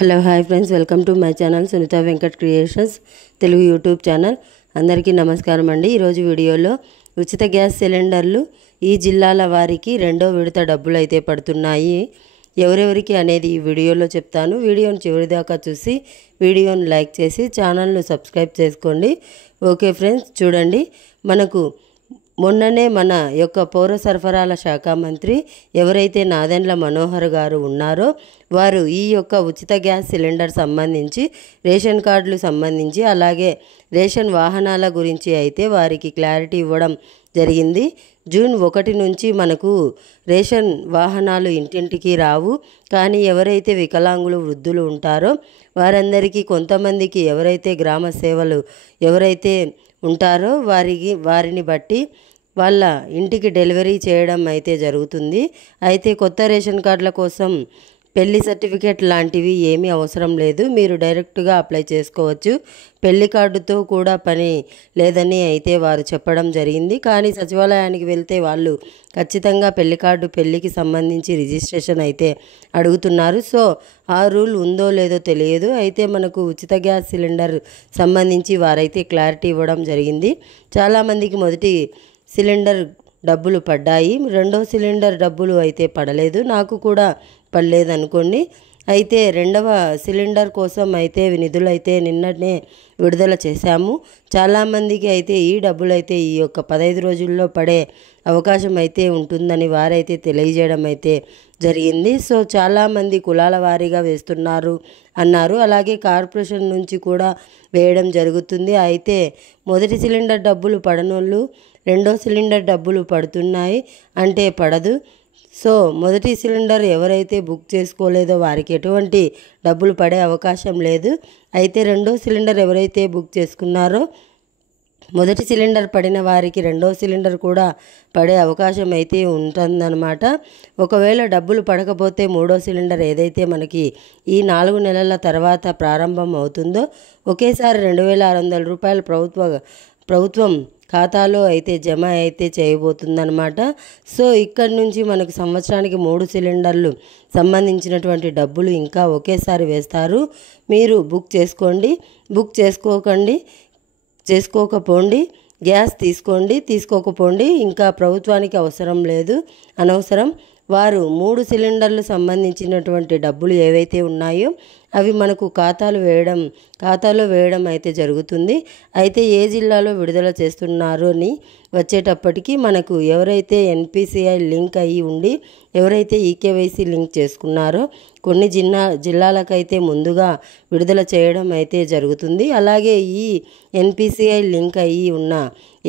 Hello hi friends, welcome to my channel Sunitha Venkat creations Telugu YouTube channel. అందరికీ నమస్కారం అండి. ఈరోజు వీడియోలో ఉచిత గ్యాస్ సిలిండర్లు ఈ జిల్లాల వారికి రెండో విడత డబ్బులు అయితే పడుతున్నాయి. ఎవరెవరికి అనేది ఈ వీడియోలో చెప్తాను. వీడియోను చివరిదాకా చూసి వీడియోను లైక్ చేసి ఛానల్ను సబ్స్క్రైబ్ చేసుకోండి. ఓకే ఫ్రెండ్స్, చూడండి, మనకు మొన్ననే మన యొక్క పౌర సరఫరాల శాఖ మంత్రి ఎవరైతే నాదెండ్ల మనోహర్ గారు ఉన్నారో వారు ఈ యొక్క ఉచిత గ్యాస్ సిలిండర్ సంబంధించి రేషన్ కార్డులు సంబంధించి అలాగే రేషన్ వాహనాల గురించి అయితే వారికి క్లారిటీ ఇవ్వడం జరిగింది. జూన్ 1 నుంచి మనకు రేషన్ వాహనాలు ఇంటింటికి రావు. కానీ ఎవరైతే వికలాంగులు వృద్ధులు ఉంటారో వారందరికీ కొంతమందికి ఎవరైతే గ్రామ సేవలు ఎవరైతే ఉంటారో వారిని బట్టి వాళ్ళ ఇంటికి డెలివరీ చేయడం అయితే జరుగుతుంది. అయితే కొత్త రేషన్ కార్డుల కోసం పెళ్లి సర్టిఫికేట్ లాంటివి ఏమీ అవసరం లేదు. మీరు డైరెక్ట్గా అప్లై చేసుకోవచ్చు. పెళ్లి కార్డుతో కూడా పని లేదని అయితే వారు చెప్పడం జరిగింది. కానీ సచివాలయానికి వెళ్తే వాళ్ళు ఖచ్చితంగా పెళ్లి కార్డు పెళ్లికి సంబంధించి రిజిస్ట్రేషన్ అయితే అడుగుతున్నారు. సో ఆ రూల్ ఉందో లేదో తెలియదు. అయితే మనకు ఉచిత గ్యాస్ సిలిండర్ సంబంధించి వారైతే క్లారిటీ ఇవ్వడం జరిగింది. చాలామందికి మొదటి సిలిండర్ డబ్బులు పడ్డాయి, రెండో సిలిండర్ డబ్బులు అయితే పడలేదు. నాకు కూడా పడలేదు అనుకోండి. అయితే రెండవ సిలిండర్ కోసం అయితే నిధులు అయితే నిన్ననే విడుదల చేశాము. చాలామందికి అయితే ఈ డబ్బులు అయితే ఈ యొక్క 15 రోజుల్లో పడే అవకాశం అయితే ఉంటుందని వారైతే తెలియజేయడం అయితే జరిగింది. సో చాలామంది కులాల వారీగా వేస్తున్నారు అన్నారు. అలాగే కార్పొరేషన్ నుంచి కూడా వేయడం జరుగుతుంది. అయితే మొదటి సిలిండర్ డబ్బులు పడనోళ్ళు రెండో సిలిండర్ డబ్బులు పడుతున్నాయి అంటే పడదు. సో మొదటి సిలిండర్ ఎవరైతే బుక్ చేసుకోలేదో వారికి ఎటువంటి డబ్బులు పడే అవకాశం లేదు. అయితే రెండో సిలిండర్ ఎవరైతే బుక్ చేసుకున్నారో మొదటి సిలిండర్ పడిన వారికి రెండో సిలిండర్ కూడా పడే అవకాశం అయితే ఉంటుందన్నమాట. ఒకవేళ డబ్బులు పడకపోతే మూడో సిలిండర్ ఏదైతే మనకి ఈ 4 నెలల తర్వాత ప్రారంభం అవుతుందో ఒకేసారి 2600 రూపాయలు ప్రభుత్వం ఖాతాలో అయితే జమ అయితే చేయబోతుందన్నమాట. సో ఇక్కడి నుంచి మనకు సంవత్సరానికి 3 సిలిండర్లు సంబంధించినటువంటి డబ్బులు ఇంకా ఒకేసారి వేస్తారు. మీరు బుక్ చేసుకోండి, బుక్ చేసుకోకపోండి, గ్యాస్ తీసుకోకపోండి. ఇంకా ప్రభుత్వానికి అవసరం లేదు, అనవసరం. వారు 3 సిలిండర్లు సంబంధించినటువంటి డబ్బులు ఏవైతే ఉన్నాయో అవి మనకు ఖాతాలో వేయడం అయితే జరుగుతుంది. అయితే ఏ జిల్లాలో విడుదల చేస్తున్నారు అని వచ్చేటప్పటికి మనకు ఎవరైతే ఎన్పిసిఐ లింక్ అయ్యి ఉండి ఎవరైతే ఈకేవైసీ లింక్ చేసుకున్నారో కొన్ని జిల్లాలకైతే ముందుగా విడుదల చేయడం అయితే జరుగుతుంది. అలాగే ఈ ఎన్పిసిఐ లింక్ అయ్యి ఉన్న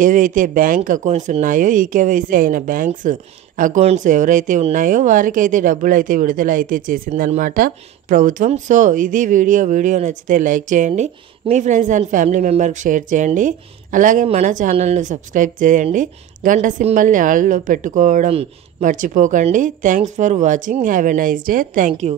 ఏవైతే బ్యాంక్ అకౌంట్స్ ఉన్నాయో ఈకేవైసీ అయిన బ్యాంక్స్ అకౌంట్స్ ఎవరైతే ఉన్నాయో వారికైతే డబ్బులు అయితే విడుదల అయితే చేసిందనమాట ప్రభుత్వం. సో ఇది వీడియో నచ్చితే లైక్ చేయండి, మీ ఫ్రెండ్స్ అండ్ ఫ్యామిలీ మెంబర్కి షేర్ చేయండి. అలాగే మన ఛానల్ను సబ్స్క్రైబ్ చేయండి, గంట సింబల్ని ఆల్లో పెట్టుకోవడం మర్చిపోకండి. Thanks for watching. Have a nice day. Thank you.